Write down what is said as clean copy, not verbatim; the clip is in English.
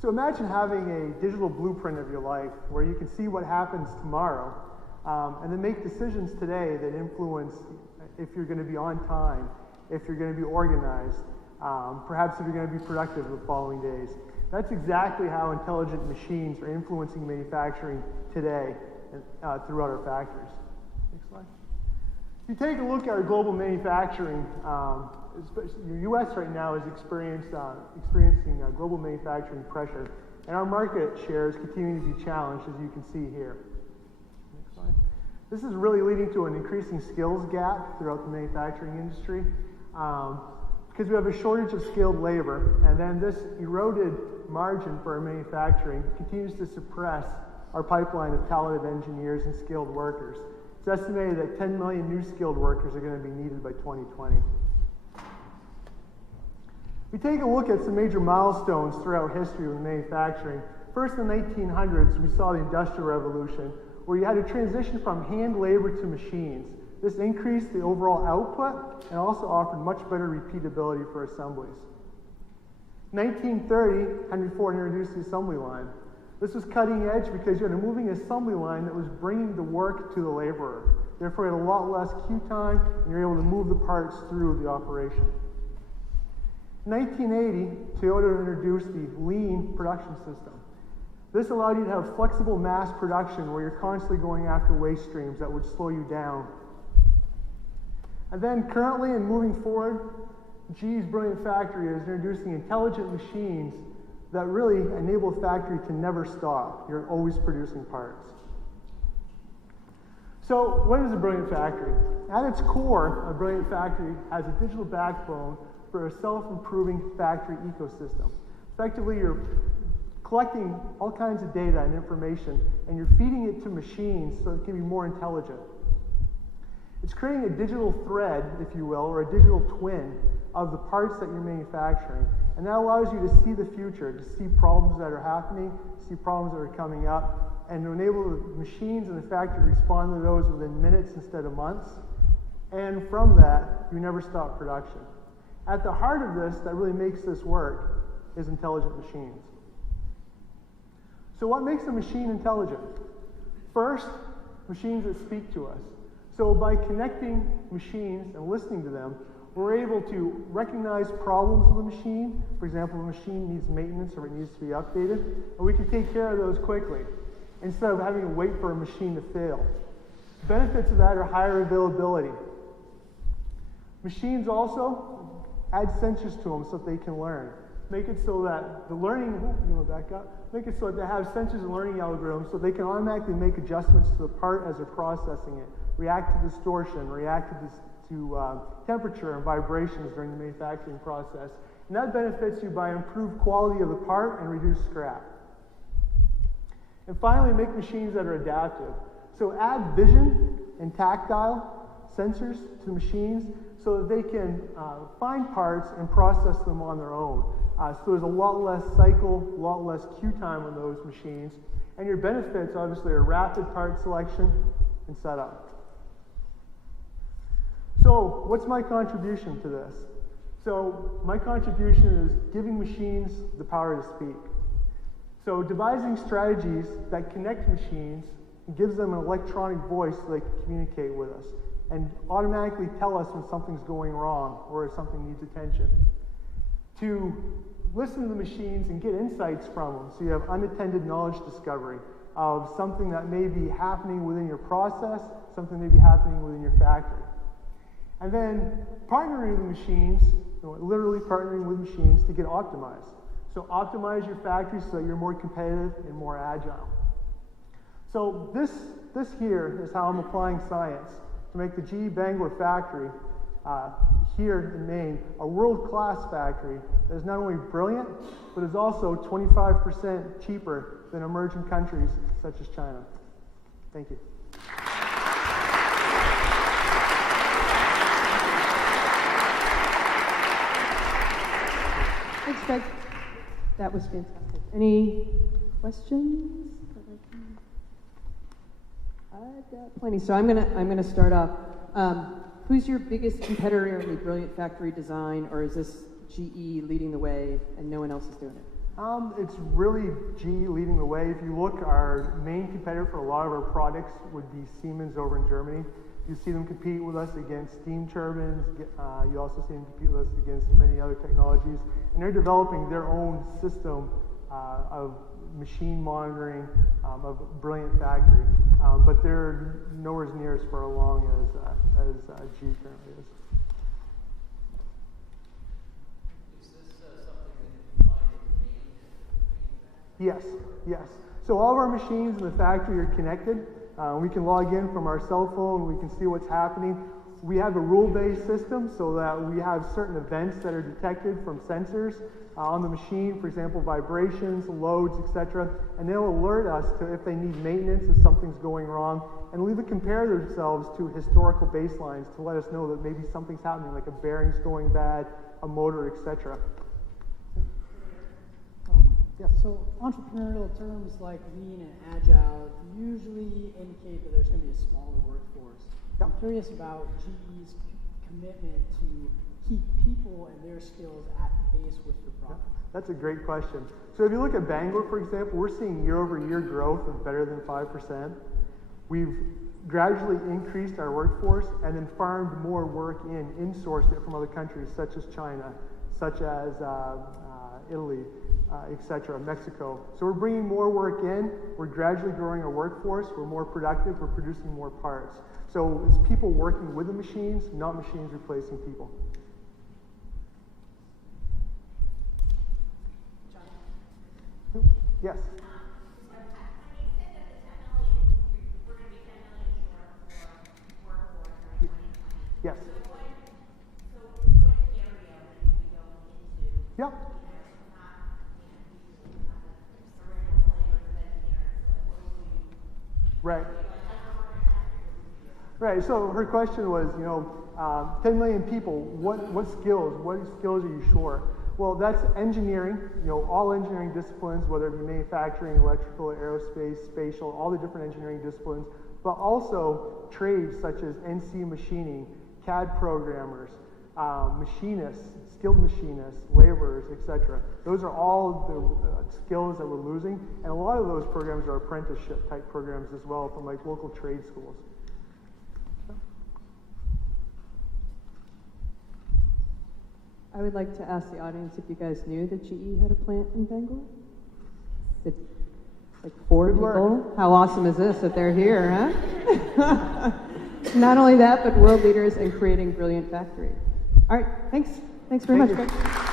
So imagine having a digital blueprint of your life where you can see what happens tomorrow and then make decisions today that influence if you're going to be on time, if you're going to be organized, perhaps if you're going to be productive the following days. That's exactly how intelligent machines are influencing manufacturing today throughout our factories. Next slide. If you take a look at our global manufacturing, the U.S. right now is experiencing global manufacturing pressure, and our market share is continuing to be challenged, as you can see here. Next slide. This is really leading to an increasing skills gap throughout the manufacturing industry because we have a shortage of skilled labor, and then this eroded margin for our manufacturing continues to suppress our pipeline of talented engineers and skilled workers. It's estimated that 10 million new skilled workers are going to be needed by 2020. We take a look at some major milestones throughout history with manufacturing. First, in the 1900s, we saw the Industrial Revolution, where you had a transition from hand labor to machines. This increased the overall output and also offered much better repeatability for assemblies. In 1930, Henry Ford introduced the assembly line. This was cutting edge because you had a moving assembly line that was bringing the work to the laborer. Therefore, you had a lot less queue time, and you're able to move the parts through the operation. In 1980, Toyota introduced the lean production system. This allowed you to have flexible mass production where you're constantly going after waste streams that would slow you down. And then currently and moving forward, GE's brilliant factory is introducing intelligent machines that really enable a factory to never stop. You're always producing parts. So what is a brilliant factory? At its core, a brilliant factory has a digital backbone for a self-improving factory ecosystem. Effectively, you're collecting all kinds of data and information, and you're feeding it to machines so it can be more intelligent. It's creating a digital thread, if you will, or a digital twin of the parts that you're manufacturing. And that allows you to see the future, to see problems that are happening, see problems that are coming up, and to enable the machines in the factory to respond to those within minutes instead of months. And from that, you never stop production. At the heart of this, that really makes this work, is intelligent machines. So what makes a machine intelligent? First, machines that speak to us. So by connecting machines and listening to them, we're able to recognize problems with the machine. For example, a machine needs maintenance or it needs to be updated, and we can take care of those quickly instead of having to wait for a machine to fail. Benefits of that are higher availability. Machines also add sensors to them so that they can learn. Make it so that the learning, make it so that they have sensors and learning algorithms so they can automatically make adjustments to the part as they're processing it, react to distortion, react to temperature and vibrations during the manufacturing process. And that benefits you by improved quality of the part and reduced scrap. And finally, make machines that are adaptive. So add vision and tactile sensors to machines so that they can find parts and process them on their own. So there's a lot less cycle, a lot less queue time on those machines. And your benefits, obviously, are rapid part selection and setup. So what's my contribution to this? So my contribution is giving machines the power to speak. So devising strategies that connect machines and gives them an electronic voice so they can communicate with us and automatically tell us when something's going wrong or if something needs attention. To listen to the machines and get insights from them so you have unattended knowledge discovery of something that may be happening within your process, something may be happening within your factory. And then partnering with machines, literally partnering with machines to get optimized. So optimize your factory so that you're more competitive and more agile. So this here is how I'm applying science to make the GE Bangor factory here in Maine a world-class factory that is not only brilliant, but is also 25% cheaper than emerging countries such as China. Thank you. Thanks, Kraig. That was fantastic. Any questions? I've got plenty. So I'm gonna start off. Who's your biggest competitor in the brilliant factory design, or is this GE leading the way and no one else is doing it? It's really GE leading the way. If you look, our main competitor for a lot of our products would be Siemens over in Germany. You see them compete with us against steam turbines. You also see them compete with us against many other technologies. And they're developing their own system of machine monitoring, of Brilliant Factory. But they're nowhere near as far along as GE currently is. Yes, yes. So all of our machines in the factory are connected. We can log in from our cell phone. We can see what's happening. We have a rule-based system so that we have certain events that are detected from sensors on the machine, for example, vibrations, loads, etc. And they'll alert us to if they need maintenance, if something's going wrong, and we'll even compare themselves to historical baselines to let us know that maybe something's happening, like a bearing's going bad, a motor, etc. Yes. So entrepreneurial terms like lean and agile usually indicate that there's going to be a smaller workforce. Yep. I'm curious about GE's commitment to keep people and their skills at pace with your product. That's a great question. So if you look at Bangor, for example, we're seeing year-over-year growth of better than 5%. We've gradually increased our workforce and then farmed more work insourced it from other countries such as China, such as Italy, etc., Mexico. So we're bringing more work in, we're gradually growing our workforce, we're more productive, we're producing more parts. So it's people working with the machines, not machines replacing people. Yes? Yes. Yep. Right. Right. So her question was, 10 million people. What skills? What skills are you short? Well, that's engineering. All engineering disciplines, whether it be manufacturing, electrical, aerospace, spatial, all the different engineering disciplines, but also trades such as NC machining, CAD programmers, machinists, skilled machinists, laborers, etc. Those are all the skills that we're losing, and a lot of those programs are apprenticeship type programs as well from like local trade schools. I would like to ask the audience if you guys knew that GE had a plant in Bangor? Did, like 4 Good people? work. How awesome is this that they're here, huh? Not only that, but world leaders in creating Brilliant Factory. All right, thanks. Thanks very much, Kraig.